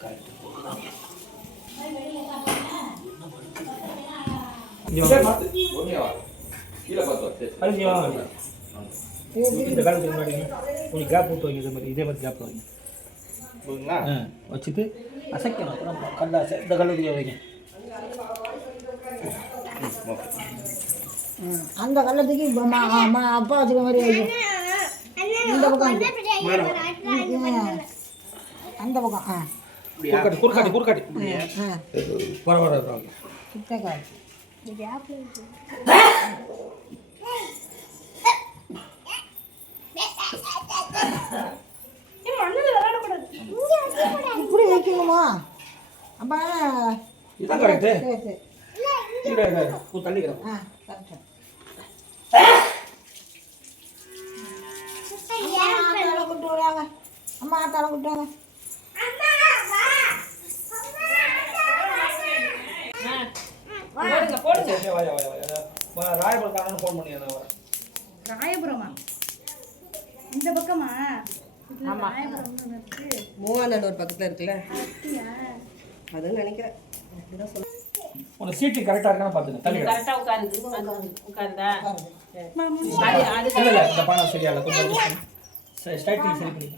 இந்த காலத்துக்கு முன்னாடி கொஞ்சம் கேப் விட்டு வைங்க. இதே மாதிரி கேப் வைங்க வச்சுட்டு அசைக்கணும். அப்புறம் கல்லை இந்த கல்லுக்கு வைங்க. அந்த கல்லத்துக்கு அப்பா வச்சுக்க மாதிரி வைக்கும். இந்த பக்கம் அந்த பக்கம் குறுக்காட்டி பரவாயில்ல கிட்டக்காய் இப்படி வைக்கணுமா? அப்போ இதான் கரெக்டு. தள்ளிக்கிறேன். அம்மா தலை விட்டாங்க. ராயபுரம் ஃபோன் பண்ணி ராயபுரமா? இந்த பக்கமா? மூவானூர் பக்கத்தில் இருக்குல்ல, அதுன்னு நினைக்கிறேன். உனக்கு சீட்டு கரெக்டாக இருக்கான்னு பார்த்துங்க. தள்ளி கரெக்டாக உட்காருதா? இல்லை இந்த பானை சரியா இல்லை. கொஞ்சம் ஸ்ட்ரைட்டிங் சரி பண்ணிக்க.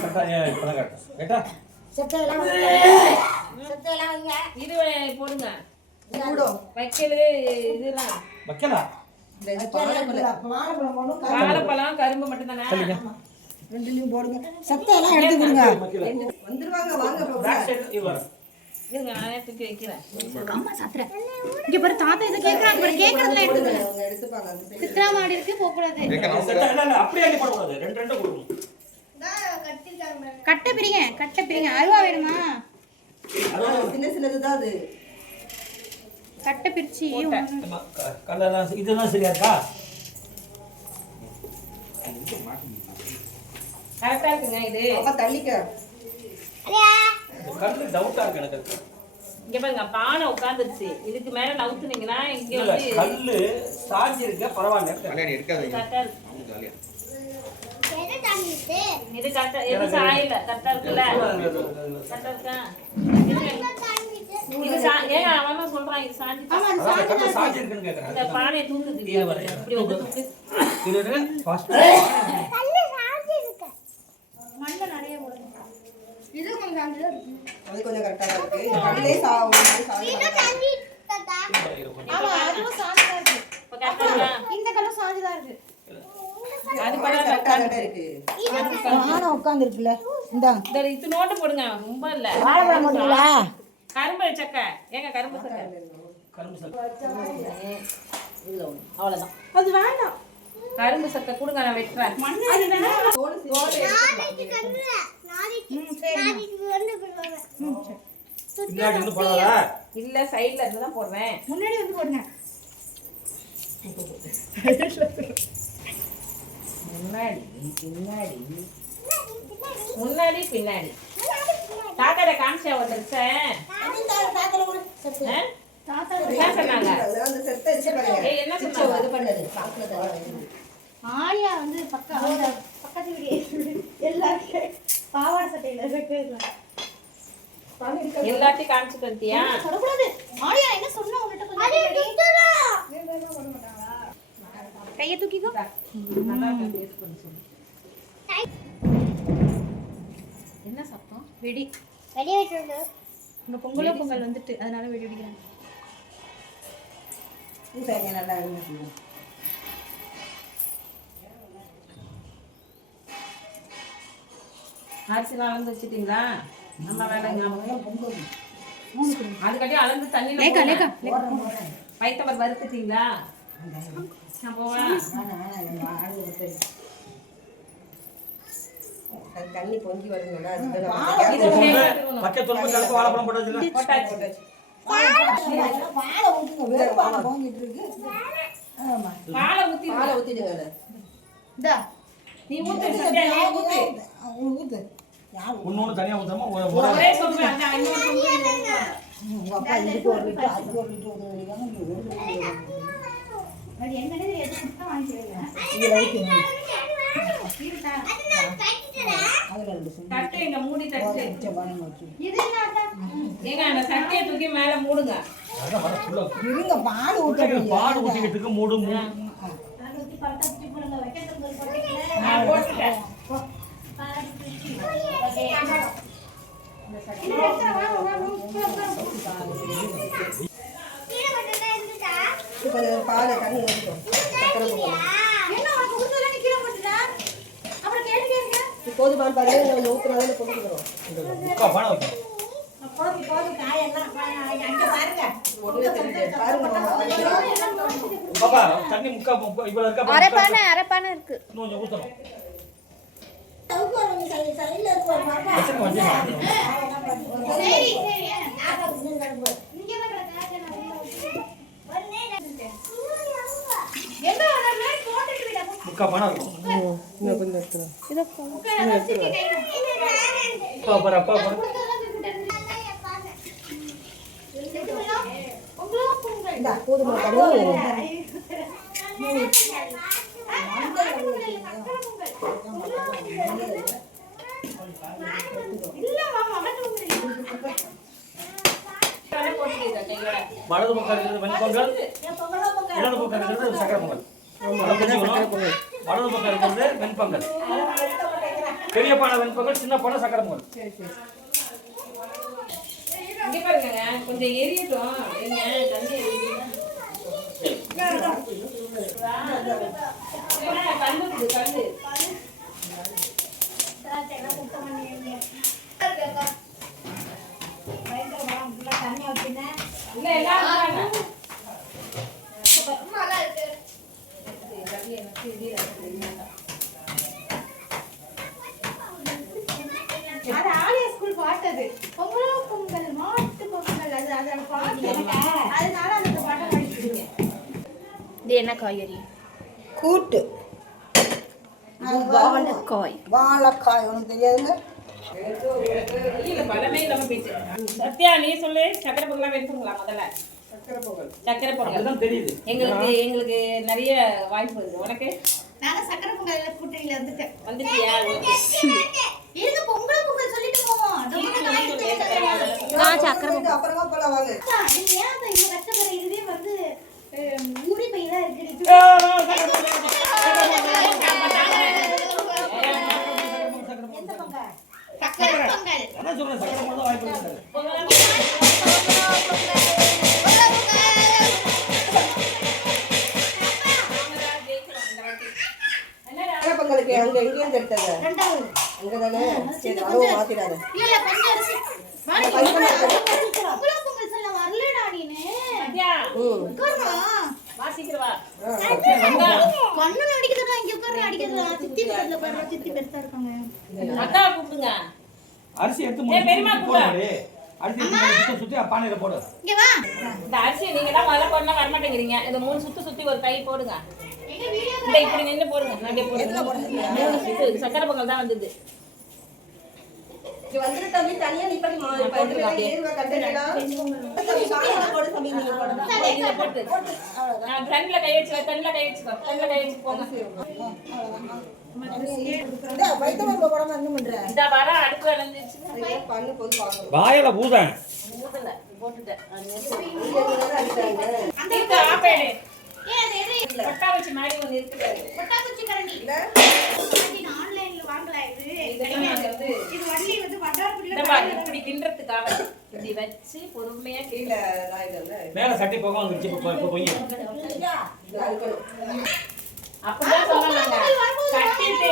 கரெக்டாக இப்போ தான் கரெக்டாக கேட்டா இது போடுங்க. வைக்கல் இதெல்லாம் வைக்கலாம். வாழைப்பழம் கரும்பு மட்டும் தானே? ரெண்டுலையும் போடுங்க. சத்தையெல்லாம் எடுத்துக்கிடுங்க. வந்துருவாங்க, வாங்க. இருங்க, நானே தூக்கி வைக்கிறேன். அம்மா சாத்துறேன். இங்க பாரு தாத்தா இதை கேக்குறாங்க. பாரு கேக்குறதுல எடுத்துக்கங்க. அவங்க எடுத்துப்பாங்க. சித்ரா மாடி இருக்கு போக கூடாது. இல்ல அப்படியே அடி போட கூடாது. ரெண்டு ரெண்டு கொடுக்கணும். கட்டை பிரிங்க. அருவா வேணுமா? சின்ன சின்னதுதான் அது. கட்டை பிரிச்சு கல்லெல்லாம் இதெல்லாம் சரியா இருக்கா? கரெக்டா இருக்குங்க இது. அப்பா தள்ளிக்க. கல்லு டவுட்டா இருக்கு எனக்கு. இங்க பாருங்க, பானை உட்கார்ந்துருச்சு. இதுக்கு மேல நவுத்துனீங்கன்னா இங்க வந்து கல்லு சாஞ்சி இருக்க. பரவாயில்ல. கரெக்டா இருக்கு. இது கரெக்டா எது சாயல. கரெக்டா இருக்குல்ல? கரெக்டா இருக்கா? இது ஏங்க அவன் சொல்றான் இது சாஞ்சி. ஆமா கல்லு சாஞ்சி இருக்குன்னு கேக்குறேன். இந்த பானையை தூக்குது. இப்படி வந்து தூக்கு. இது ஃபாஸ்ட். கல்லு சாஞ்சி இருக்கு. மண்ண நிறைய போடுங்க. இது கொஞ்சம் சாஞ்சிதா இருக்கு. அது கொஞ்சம் கரெக்டா இருக்கு. கல்லே சாவு. இது சாஞ்சி தட்டா. ஆமா அதுவும் சாஞ்சிதா இருக்கு. இப்ப கரெக்டா இருக்கா? இந்த கல்லு சாஞ்சிதா இருக்கு. அது பரவாயில்ல கரெக்டா இருக்கு. ஆனா உட்காந்துருக்குல்ல. இந்தாங்க. இந்த இது நோட்டு போடுங்க. ரொம்ப இல்ல. வாழைப்பழம் போடுங்களா? கரும்பு சக்கை. ஏங்க கரும்பு சக்கை. அவ்வளவுதான். அது வேண்டாம். கரும்பு சக்கை கொடுங்க, நான் வெட்டுறேன். அது வேண்டாம். பின்னாடி இருந்து போடாதா? இல்ல சைடுல இருந்து தான் போடுறேன். முன்னாடி வந்து போடுங்க. முன்னாடி பின்னாடி தாத்தாட காமிச்சா வந்துருச்சேன். என்ன சொன்னாங்க? அந்த செத்தை வச்சு பாருங்க. என்ன சொன்னாங்க? இது பண்ணது சாப்பிடுறது. ஆலியா வந்து பக்கத்து வீடு எல்லாரும் பாவாடை சட்டையில எல்லாத்தையும் காமிச்சிட்டு வந்துட்டியா? சொல்லக்கூடாது. ஆலியா என்ன சொன்னா உன்கிட்ட கொஞ்சம் கையை தூக்கிக்கோ. என்ன சத்தம்? வெடி வெடிட்டு இந்த பொங்கல் வந்துட்டு அதனால வெடி வெடிக்கிறாங்க. சரிங்க, நல்லா இருந்துச்சு. அரிசிலாம் அளந்து வச்சுட்டீங்களா? நம்ம வேலைங்க அதுக்கட்டி அளந்து தண்ணியில பைத்தம்பர் வறுத்துட்டீங்களா? நான் போவேன். தண்ணி பொங்கி வருங்களா? பச்சை தொல்லை கலப்பு வாழைப்பழம் போட்டாச்சு. பாலை ஊத்திடுங்க. நீ ஊத்து. ஒன்னொன்னு தனியா ஊத்தாம ஒரே சொம்பு அந்த இன்னொரு சொம்பு அது என்னன்னு எது கொடுத்தா வாங்கிக்கிறீங்க. அதில் 2 செஞ்சு தட்டு எங்க மூடி தட்டு வச்ச பாருங்க வச்சு. இது என்ன ஏங்க அந்த சட்டையை தூக்கி மேல மூடுங்க. அதான் வர ஃபுல்லாக இருங்க பால் ஊற்ற பால் ஊற்றிக்கிட்டு இருக்கு மூடு மூடு நான் போட்டுட்டேன். கொஞ்சம் பாலை தண்ணி ஊற்றிக்கும் சக்கரை பொங்கல் இப்போது பால் பாருங்க நம்ம ஊற்றுனாலும் கொண்டுக்கிறோம் முக்கா பானை வைக்கணும். ஒன்றுமே தெரியல பாருங்க பாப்பா தண்ணி முக்கா இவ்வளோ இருக்கா பாரு. அரைப்பானை இருக்கு. இன்னும் கொஞ்சம் ஊற்றணும். சைடில் இருக்கிற பாப்பா வச்சுருங்க வச்சுருங்க. முக்கா பானை இருக்கும். இன்னும் கொஞ்சம் எடுத்துக்கலாம் அப்பா பாரு அப்பா பாரு. இந்தா போதுமா தண்ணி வலது பக்கம் இருக்கிறது வெண்பொங்கல், இடது பக்கம் இருக்கிறது சக்கரை பொங்கல். வலது பக்கம் இருக்கிறது வெண்பொங்கல், பெரிய பானை வெண்பொங்கல், சின்ன பானை சக்கரை பொங்கல். இங்க பாருங்க கொஞ்சம் எரியட்டும். ஏங்க தண்ணி எரியுதுன்னா. கல்லு கொடு, கல்லு. இல்ல எல்லாரும் வாங்க. அது ஆலியா ஸ்கூல் பாட்டது. பொங்கல் மாட்டு பொங்கல் அது அதோட பாட்டு. அதனால அந்த பாட்டை படிச்சிருக்கேன். இது என்ன காய்கறி? கூட்டு வாழைக்காய். வாழைக்காய் உனக்கு தெரியாதுங்க. இல்ல பலமே இல்லாம போயிட்டு. சத்யா நீ சொல்லு, சக்கரை பொங்கலா வெண்பொங்கலா முதல்ல? சக்கரை பொங்கல். அதுதான் தெரியுது. எங்களுக்கு நிறைய வாய்ப்பு இருக்கு. உனக்கு நாங்க சக்கரை பொங்கல் கூட்டணியில வந்துட்டேன். வந்துட்டியா? இருங்க பொங்கல் சொல்லிட்டு போவோம். சக்கரை பொங்கல். அப்புறமா போலாம் வாங்க நீங்க ஏன் அந்த இந்த கஷ்டப்படுற இதுவே வந்து ஊறி பையதான் இருக்கு. எந்த பொங்கல்? சக்கரை பொங்கல். அதான் சொல்றேன் சக்கரை பொங்கல் தான் வாய்ப்பு இருக்கு. சக்கரை பொங்கலுக்கு அங்கே எங்கேருந்து எடுத்தது ரெண்டாவது. அங்கே தானே சரி அதுவும் மாற்றிடாது இல்ல கொஞ்சம் அரிசி. பொங்கல் பொங்கல் சொல்ல வரலடா நீனு. சத்யா உட்காருமா. வாசிக்கிற வா. கண்ணு அடிக்குதுடா இங்க உட்கார்ந்து அடிக்குதுடா. சித்தி பக்கத்துல பாரு, சித்தி பெருசா இருக்காங்க. அக்கா கூப்பிடுங்க. அரிசி எடுத்து ஏய், பெரியம்மா போடு. அரிசி எடுத்து சுத்தி பானையில போடு. இங்க வா. இந்த அரிசி நீங்க தான் முதல்ல போடணும் வர மாட்டேங்கிறீங்க. இதை 3 சுத்தி ஒரு கை போடுங்க. எங்க வீடியோ இந்த இப்படி நின்று போடுங்க. அப்படியே போடுங்க. 3 சுத்து சக்கரை பொங்கல் தான் வந்தது. இங்க வந்துட்டு தம்பி தனியா நீ பண்ணி போட்டுருங்க அப்படியே ஏறுவா கண்டேனா தம்பி சாயல போடு தம்பி நீங்க போடுங்க இதை போட்டு நான் தண்ணில கை வச்சுக்கோ. தண்ணில கை வச்சு போங்க. வைத்தவங்க போடாம என்ன பண்ற? இந்த வர அடுப்பு அணைஞ்சிச்சு. பண்ணு போது பாக்கணும் வாயில ஊதேன். ஊதல போட்டுட்டேன். அந்த இந்த ஆப்பேடு ஏய் அது எது? கொட்டா வச்சு மாதிரி ஒன்று இருக்குது. கொட்டாக்குச்சி கரண்டி. இல்ல நான் ஆன்லைன்ல வாங்கல இது. இதெல்லாம் நாங்க வந்து இது வள்ளி வந்து வட்டாரக்குள்ள இந்த பாரு இப்படி கிண்டறதுக்காக இப்படி வச்சு பொறுமையா கீழ ராயில இல்ல மேல சட்டி போக வந்துருச்சு இப்போ போய். இதா இருக்கணும் அப்படிதான் சொன்னாங்க. கட்டிட்டு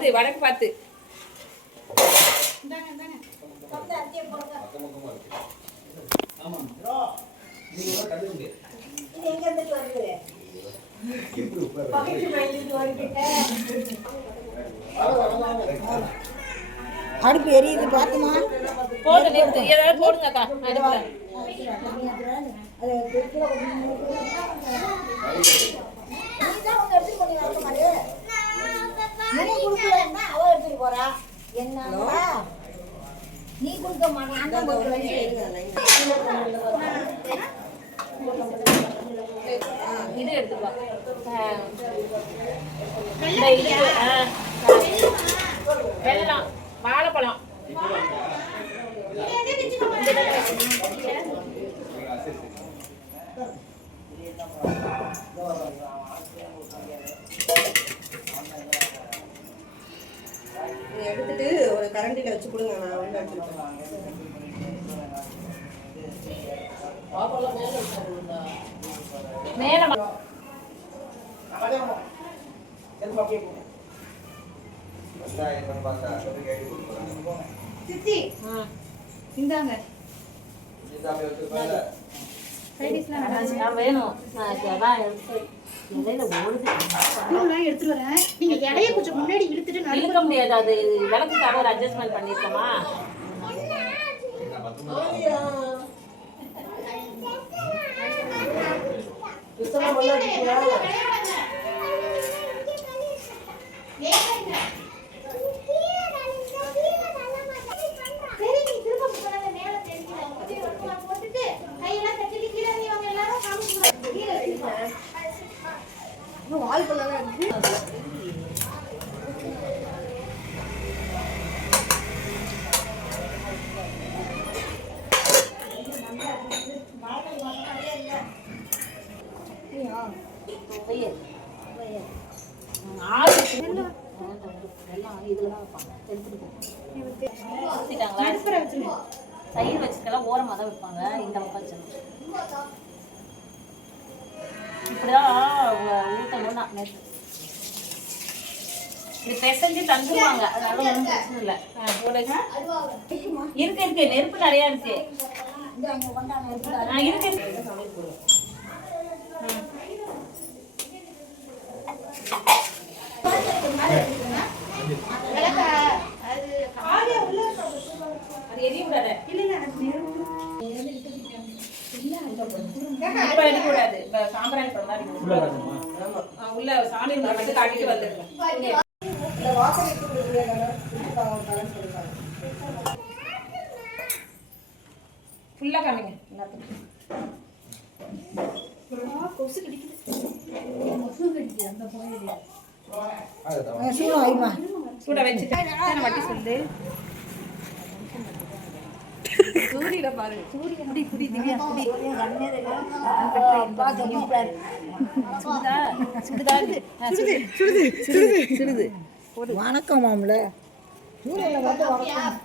அது வடக்கு பார்த்து அடுப்பு எரியுது பாத்துமா? போடு நிறுத்து. ஏதாவது போடுங்கக்கா அடுப்புல. அவ எடுத்துட்டு போறா. என்ன நீ கொடுக்க மாட்டேன் அந்த போட்டு வை. இது எடுத்துக்கோ. இந்த இது வெல்லம், வாழைப்பழம். எடுத்துட்டு ஒரு கரண்டில வச்சு கொடுங்க, நான் வந்து எடுத்துக்கிறேன். மேல சித்தி இந்தாங்க வேணும். எடுத்துட்டு வரேன். நீங்க இலைய கொஞ்சம் முன்னாடி இழுத்துட்டு இழுக்க முடியாது, அது விளக்குக்காக ஒரு அட்ஜஸ்ட்மெண்ட் பண்ணிருக்கோமா. தயிர் வச்சுக்கலாம் ஓரமாக தான் வைப்பாங்க. இந்த பக்கம் இப்படிதான் ஊற்றணும். நான் நேற்று இது பெசஞ்சு தந்துருவாங்க, அதனால ஒன்றும் பிரச்சனை இல்லை. இருக்கு இருக்கு, நெருப்பு நிறையா இருக்கு. இருக்கு அது எரிய கூடாது. இப்ப எடுக்க கூடாது. இப்ப சாம்பிராணி படம் மாதிரி உள்ள சாமி மட்டும் காட்டிட்டு வந்துருக்கோம். ஃபுல்லா காமிங்க எல்லாத்துக்கும். கொசு கடிக்குது. அந்த போயிடுது. சூட வச்சுட்டு வட்டி சொல்லு. சூரியல பாரு, சூரிய முடி புடி திவ்யா புடி. சுடுதா சுடுதா சுடுது வணக்கம் மாமல. சூரியனை பார்த்து வணக்கம்.